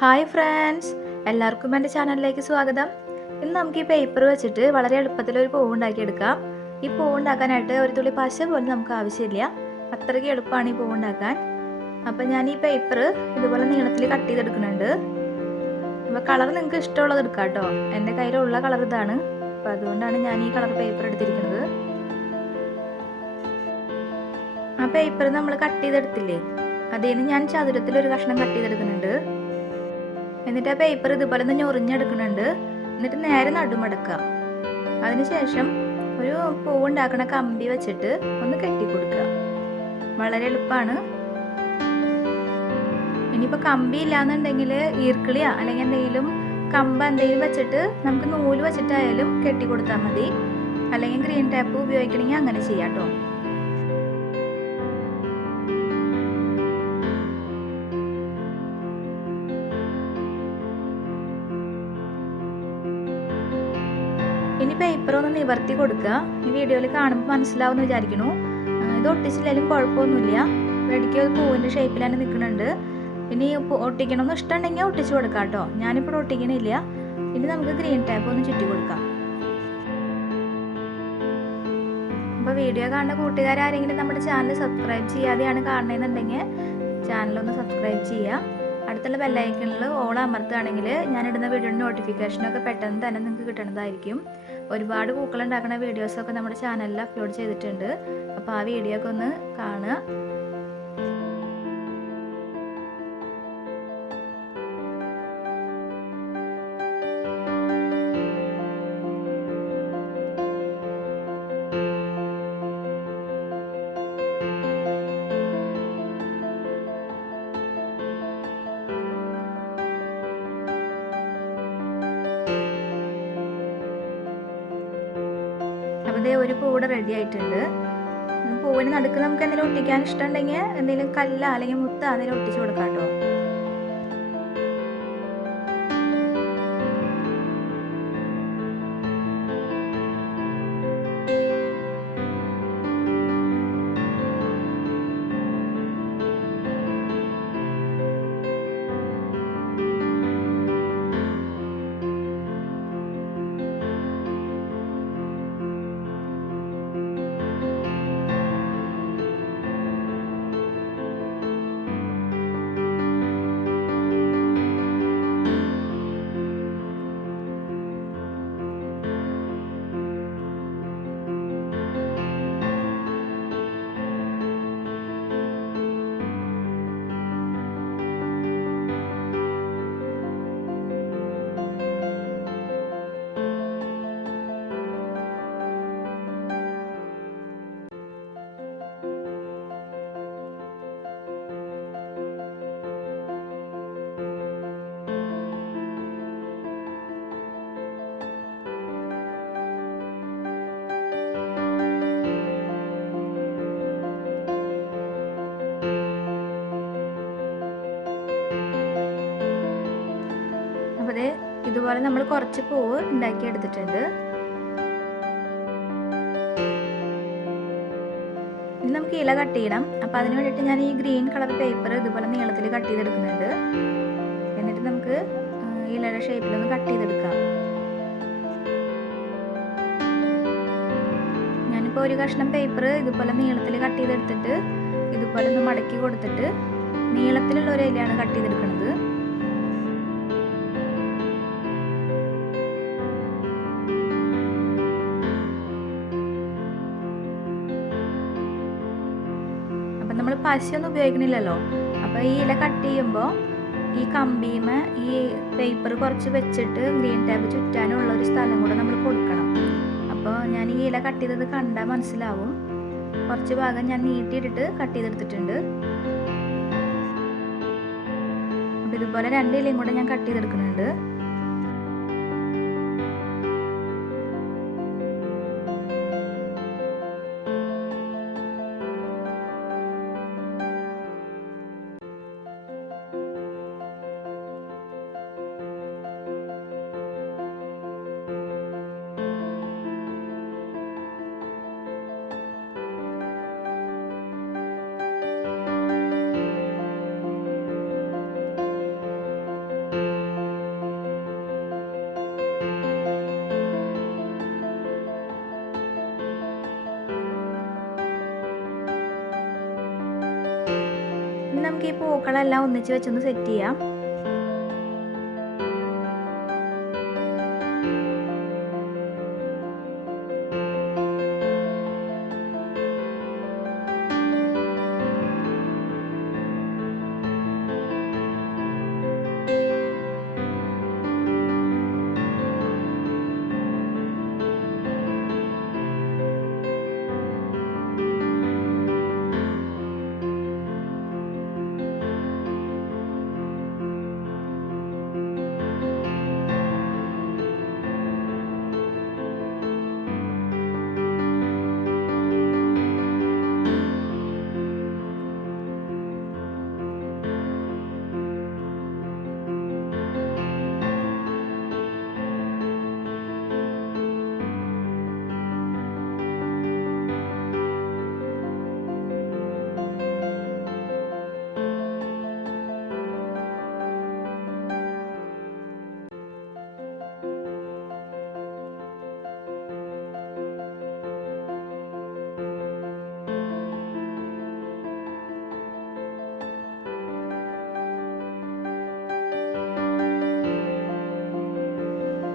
Hi friends, എല്ലാവർക്കും എൻ്റെ ചാനലിലേക്ക് സ്വാഗതം. ഇന്ന് നമുക്ക് ഈ പേപ്പർ വെച്ചിട്ട് വളരെ എളുപ്പത്തിൽ ഒരു പൂവ് ഉണ്ടാക്കിയെടുക്കാം. ഈ പൂവ് ഉണ്ടാക്കാനായിട്ട് ഒരു തുള്ളി പശ പോലും നമുക്ക് ആവശ്യമില്ല. അത്രയ്ക്ക് എളുപ്പമാണ് ഈ പൂവ് ഉണ്ടാക്കാൻ. അപ്പം ഞാൻ ഈ പേപ്പർ ഇതുപോലെ നീളത്തിൽ കട്ട് ചെയ്തെടുക്കുന്നുണ്ട്. അപ്പോൾ കളർ നിങ്ങൾക്ക് ഇഷ്ടമുള്ളത് എടുക്കാം കേട്ടോ. എൻ്റെ കയ്യിലുള്ള കളർ ഇതാണ്. അപ്പോൾ അതുകൊണ്ടാണ് ഞാൻ ഈ കളർ പേപ്പർ എടുത്തിരിക്കുന്നത്. ആ പേപ്പർ നമ്മൾ കട്ട് ചെയ്തെടുത്തില്ലേ, അതിൽ നിന്ന് ഞാൻ ചതുരത്തിൽ ഒരു കഷ്ണം കട്ട് ചെയ്തെടുക്കുന്നുണ്ട്. എന്നിട്ട് ആ പേപ്പർ ഇതുപോലെ ഒന്ന് ഞൊറിഞ്ഞെടുക്കുന്നുണ്ട്. എന്നിട്ട് നേരെ നടുമടക്കുക. അതിനുശേഷം ഒരു പൂവുണ്ടാക്കണ കമ്പി വെച്ചിട്ട് ഒന്ന് കെട്ടിക്കൊടുക്കുക. വളരെ എളുപ്പമാണ്. ഇനിയിപ്പോൾ കമ്പി ഇല്ലാന്നുണ്ടെങ്കിൽ ഈർക്കിളിയോ അല്ലെങ്കിൽ എന്തെങ്കിലും കമ്പ് എന്തെങ്കിലും വെച്ചിട്ട് നമുക്ക് നൂല് വെച്ചിട്ടായാലും കെട്ടിക്കൊടുത്താൽ മതി. അല്ലെങ്കിൽ ഗ്രീൻ ടാപ്പ് ഉപയോഗിക്കണമെങ്കിൽ അങ്ങനെ ചെയ്യാം കേട്ടോ. ഇനി പേപ്പർ ഒന്ന് നിവർത്തി കൊടുക്കുക. ഈ വീഡിയോയിൽ കാണുമ്പോൾ മനസ്സിലാവുമെന്ന് വിചാരിക്കുന്നു. ഇത് ഒട്ടിച്ചില്ലെങ്കിലും കുഴപ്പമൊന്നുമില്ല. റെഡിക്ക് പൂവിൻ്റെ ഷേപ്പിൽ തന്നെ നിൽക്കുന്നുണ്ട്. ഇനി ഒട്ടിക്കണമെന്ന് ഇഷ്ടമുണ്ടെങ്കിൽ ഒട്ടിച്ച് കൊടുക്കാം കേട്ടോ. ഞാനിപ്പോൾ ഒട്ടിക്കണില്ല. ഇനി നമുക്ക് ഗ്രീൻ ടാപ്പ് ഒന്ന് ചുറ്റി കൊടുക്കാം. അപ്പോൾ വീഡിയോ കാണുന്ന കൂട്ടുകാരെങ്കിലും നമ്മുടെ ചാനൽ സബ്സ്ക്രൈബ് ചെയ്യാതെയാണ് കാണണമെന്നുണ്ടെങ്കിൽ ചാനലൊന്ന് സബ്സ്ക്രൈബ് ചെയ്യുക. അടുത്തുള്ള ബെല്ലൈക്കണിൽ ഓൾ അമർത്തുകയാണെങ്കിൽ ഞാനിടുന്ന വീഡിയോയുടെ നോട്ടിഫിക്കേഷനൊക്കെ പെട്ടെന്ന് തന്നെ നിങ്ങൾക്ക് കിട്ടുന്നതായിരിക്കും. ഒരുപാട് പൂക്കൾ ഉണ്ടാക്കുന്ന വീഡിയോസൊക്കെ നമ്മുടെ ചാനലിൽ അപ്ലോഡ് ചെയ്തിട്ടുണ്ട്. അപ്പോൾ ആ വീഡിയോ ഒക്കെ ഒന്ന് കാണുക. അപ്പോൾ ഇതേ ഒരു പൂവിടെ റെഡി ആയിട്ടുണ്ട്. പൂവിന് നടുക്ക് നമുക്ക് എന്തെങ്കിലും ഒട്ടിക്കാൻ ഇഷ്ടമുണ്ടെങ്കിൽ എന്തെങ്കിലും കല്ല അല്ലെങ്കിൽ മുത്ത എന്തെങ്കിലും ഒട്ടിച്ച് കൊടുക്കാം കേട്ടോ. അപ്പോൾ ഇതുപോലെ നമ്മൾ കുറച്ച് പൂവ് ഉണ്ടാക്കി എടുത്തിട്ടുണ്ട്. ഇനി നമുക്ക് ഇല കട്ട് ചെയ്യണം. അപ്പോൾ അതിന് വേണ്ടിയിട്ട് ഞാൻ ഈ ഗ്രീൻ കളർ പേപ്പർ ഇതുപോലെ നീളത്തിൽ കട്ട് ചെയ്തെടുക്കുന്നുണ്ട്. എന്നിട്ട് നമുക്ക് ഇലയുടെ ഷേപ്പിലൊന്ന് കട്ട് ചെയ്തെടുക്കാം. ഞാനിപ്പോൾ ഒരു കഷ്ണം പേപ്പർ ഇതുപോലെ നീളത്തിൽ കട്ട് ചെയ്തെടുത്തിട്ട് ഇതുപോലെ ഒന്ന് മടക്കി കൊടുത്തിട്ട് നീളത്തിലുള്ള ഒരു ഇലയാണ് കട്ട് ചെയ്തെടുക്കുന്നത്. നമ്മൾ പശയൊന്നും ഉപയോഗിക്കണില്ലല്ലോ. അപ്പോൾ ഈ ഇല കട്ട് ചെയ്യുമ്പോൾ ഈ കമ്പിമ ഈ പേപ്പർ കുറച്ച് വെച്ചിട്ട് ഗ്രീൻ ടാപ്പ് ചുറ്റാനുള്ള ഒരു സ്ഥലം കൂടെ നമ്മൾ കൊടുക്കണം. അപ്പോൾ ഞാൻ ഈ ഇല കട്ട് ചെയ്തത് കണ്ടാൽ മനസ്സിലാവും. കുറച്ച് ഭാഗം ഞാൻ നീട്ടിയിട്ടിട്ട് കട്ട് ചെയ്തെടുത്തിട്ടുണ്ട്. അപ്പോൾ ഇതുപോലെ 2 ഇലയും കൂടെ ഞാൻ കട്ട് ചെയ്തെടുക്കുന്നുണ്ട്. നമുക്ക് ഈ പൂക്കളെല്ലാം ഒന്നിച്ച് വെച്ചൊന്ന് സെറ്റ് ചെയ്യാം.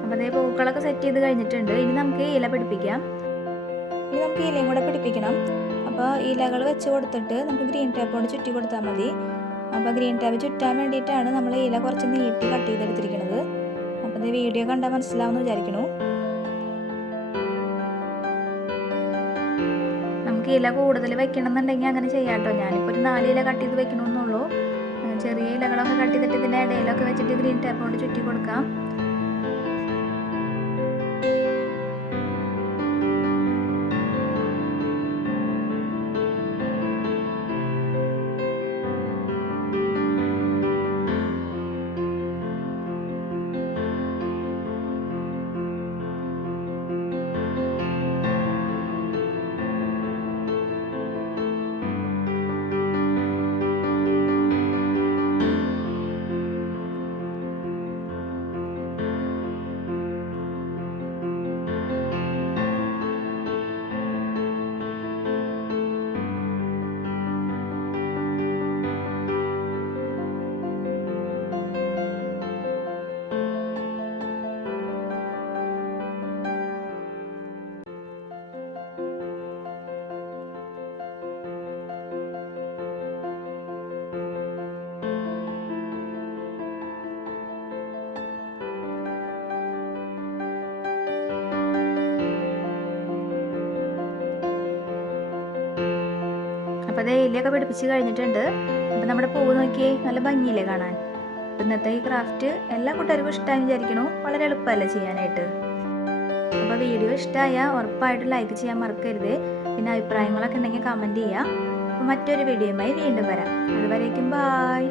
അപ്പോൾ അതേ പൂക്കളൊക്കെ സെറ്റ് ചെയ്ത് കഴിഞ്ഞിട്ടുണ്ട്. ഇനി നമുക്ക് ഇല പിടിപ്പിക്കാം. ഇനി നമുക്ക് ഇലയും കൂടെ പിടിപ്പിക്കണം. അപ്പോൾ ഇലകൾ വെച്ച് കൊടുത്തിട്ട് നമുക്ക് ഗ്രീൻ ടാപ്പ് കൊണ്ട് ചുറ്റി കൊടുത്താൽ മതി. അപ്പോൾ ഗ്രീൻ ടാപ്പ് ചുറ്റാൻ വേണ്ടിയിട്ടാണ് നമ്മൾ ഇല കുറച്ച് നീട്ടി കട്ട് ചെയ്തെടുത്തിരിക്കുന്നത്. അപ്പോൾ ഇത് വീഡിയോ കണ്ടാൽ മനസ്സിലാവുമെന്ന് വിചാരിക്കുന്നു. നമുക്ക് ഇല കൂടുതൽ വെക്കണം എന്നുണ്ടെങ്കിൽ അങ്ങനെ ചെയ്യാം കേട്ടോ. ഞാനിപ്പോൾ ഒരു 4 ഇല കട്ട് ചെയ്ത് വെക്കണമെന്നുള്ളൂ. ചെറിയ ഇലകളൊക്കെ കട്ട് ചെയ്തിട്ട് ഇതിൻ്റെ ഇടയിലൊക്കെ വെച്ചിട്ട് ഗ്രീൻ ടാപ്പ് കൊണ്ട് ചുറ്റി കൊടുക്കാം. അപ്പോൾ അതേ ഇലയൊക്കെ പിടിപ്പിച്ച് കഴിഞ്ഞിട്ടുണ്ട്. അപ്പോൾ നമ്മുടെ പൂവ് നോക്കിയേ, നല്ല ഭംഗിയില്ലേ കാണാൻ. ഇന്നത്തെ ഈ ക്രാഫ്റ്റ് എല്ലാ കൂട്ടുകാർക്കും ഇഷ്ടമായി വിചാരിക്കണു. വളരെ എളുപ്പമല്ലേ ചെയ്യാനായിട്ട്. അപ്പോൾ വീഡിയോ ഇഷ്ടമായാൽ ഉറപ്പായിട്ടും ലൈക്ക് ചെയ്യാൻ മറക്കരുത്. പിന്നെ അഭിപ്രായങ്ങളൊക്കെ ഉണ്ടെങ്കിൽ കമൻറ്റ് ചെയ്യുക. അപ്പോൾ മറ്റൊരു വീഡിയോയുമായി വീണ്ടും വരാം. അതുവരേക്കും ബായ്.